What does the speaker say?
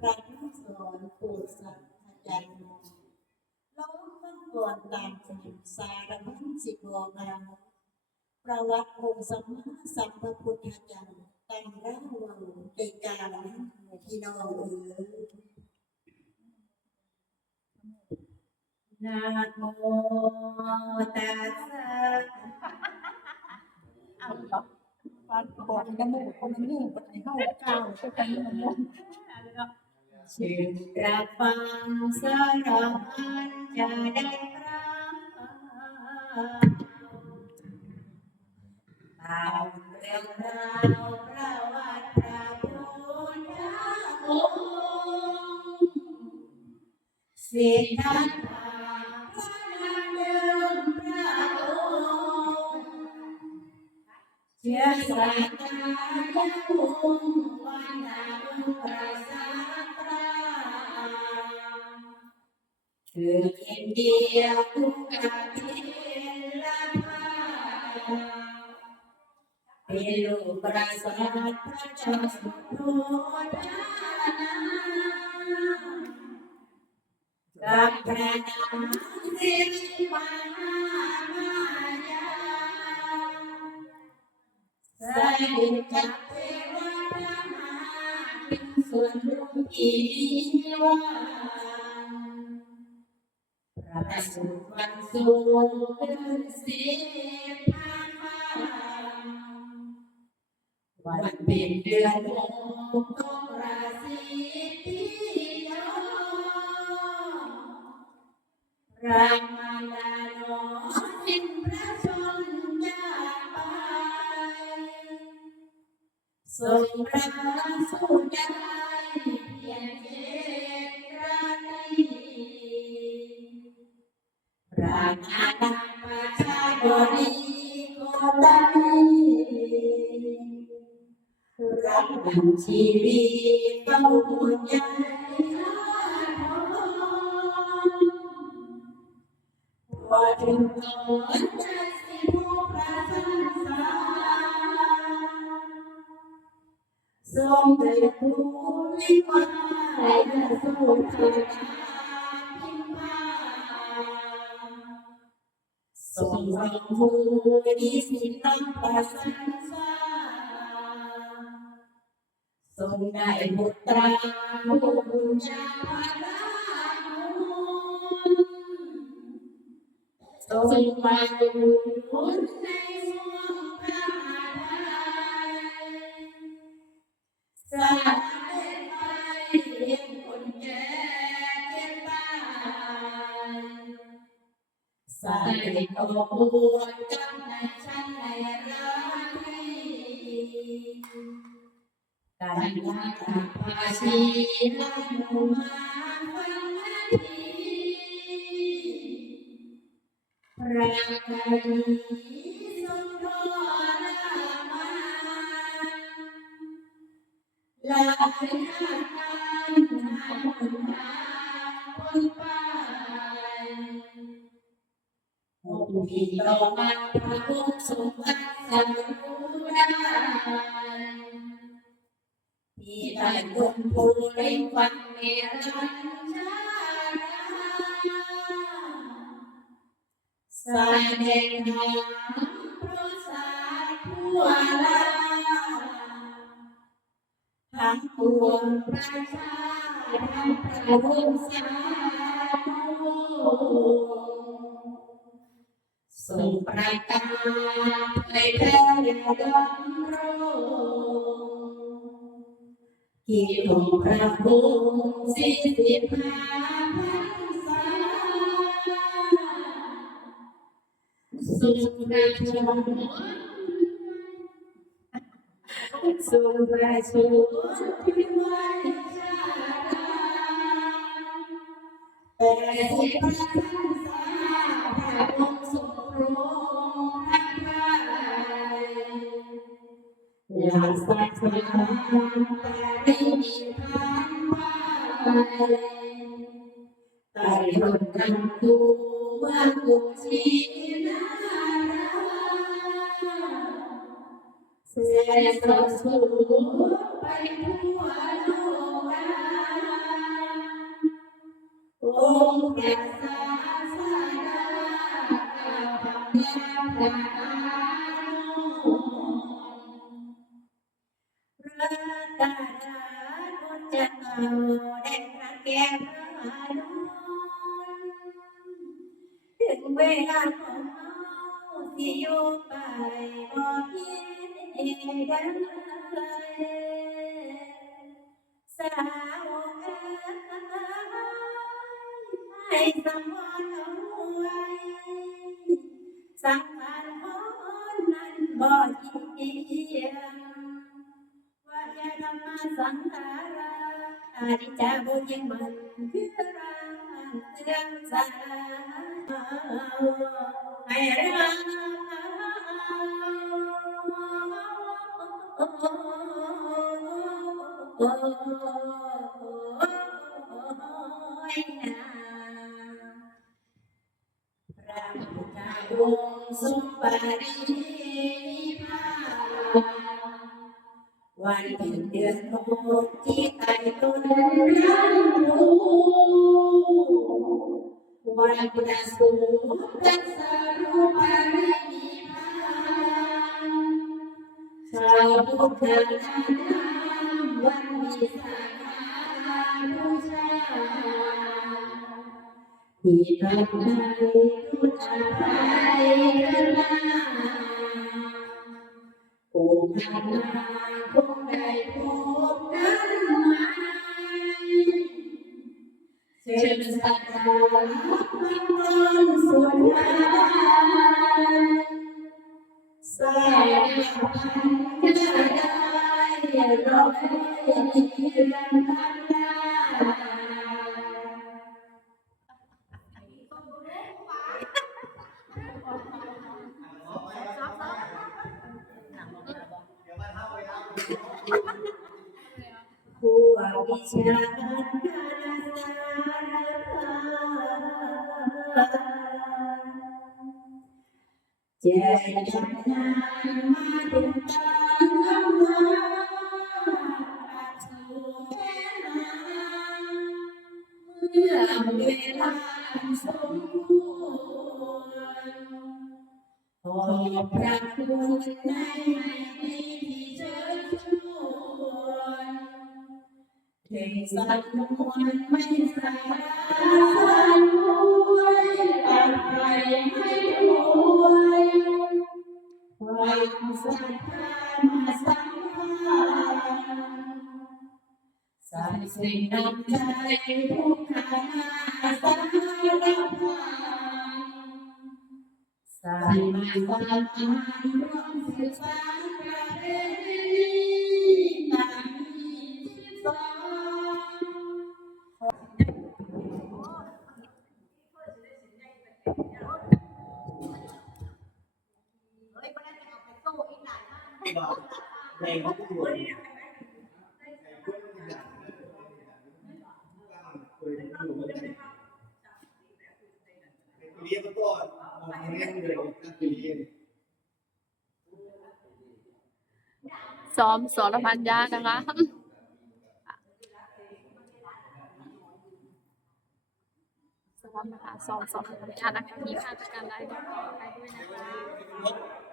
พระนุสรณ์ปู่สัตยานุล้อมต้นก่อนตามสนิมสารพันสิบวงามประวัติองค์สมมาสัมพุทธเจ้าตั้งร่างวังในกาลนั้นพี่น้องเอ๋ยนะโมตัสสะเอาเหรอฟันบอกน้ำมูคนนี้คนไหนเข้าเก้าก็กันน้ำมูก ชื่อรับฟังสารพันจะได้ครั้งตามเรื่องราวประวัติพระพุทธองค์สิทธัตถะพระนางเดิมพระองค์เชื้อสายตายังคงวันนาบุประสา คือเพียงเดียวทุกการเพละพาเป็นลูกประสาทพระเจ้าสุโธทานากับพระนามสิริมามายาสนิทกับเทวดาเป็นส่วนรวมอีวันพระสุวรรณสูงเป็นสิบห้าวันเป็นเดือนหกต้องราศีปียอรามาลาโนสิ้นพระชนจาไปทรงพระสุดา ระนานาประชาบดีโกตานีรับบัญชีวีเฝ้าบุญญาพอถึงตอนจสิผู้ประสันสาทรงเป็นผู้วิวาห์สุขพิม ทรงเป็นผู้ดีสินน้ำประสันสาทร สาเด็จอบวชจำในชั้นในราตรีการลาตาภาชีลาโนมาฟังนาทีพระกรี หกปีต่อมาพระองค์ทรงตัดสันรู้ได้ที่ได้คนผู้เล่นฟังเมรัญชาสายแดงดำเพระสายผู้ลาทั้งปวงประชาทั้งประวงสาธุ ทรงประกาศเผยแพร่ดำรงที่ของพระองค์สี่สิบห้าพรรษาสุขราชมงคลสุราชูพิวัยชาดาแต่สิพระสันางสักสักแไม่มีทางว่แต่คนนั้กว่ากูที่น่ารักเสียสดสูไปทั่วโลกาองค์พระ แก้วพระนอนถึงเวลาของเราที่อยู่ไปบอกพี่ได้สาวเอ๋ยให้สมอนเอาไว้สังขารคนนั้นบ่เที่ยงว่าอย่าทำมาสังขารา ดิจาบุญยังมันคือร่างเสื่อมสายให้รักโอ้ยนะพระพุทธองค์ทรงปรินิพพาน วันเพ็ญเดือนหกที่ใต้ต้นน้ำพูวันประสูติตรัสรู้ปรินิพพาชาวพุทธนามวันวิสาขบูชาที่ทำให้ผู้ชายกันมา องค์ท่านมาคงได้พบกันใหมเชิสักการะมันต้นสุดท้ายสายพันจะได้ร้อยเรียนพัน วิชาการสารเจริญนานมาถึงตางคำว่าสู่แม่นาเมื่อเวลาสมควรขอพระคุณในที่ ถึงสัตว์นวลไม่สายสันวยปัดไปให้วยความศรัทธามาสัมพันธ์สร้างสิ่งนำใจทุกขานาสารพันสายมาสานอ่านร่วมสืบสาน ในครอบครัวเรียนก็มองเรื่องเลยตั้งใจเรียนซ้อมสรพันยานะคะซ้อมนะคะซ้อมสรพันยานะคะมีค่าจัดการได้ด้วยนะคะ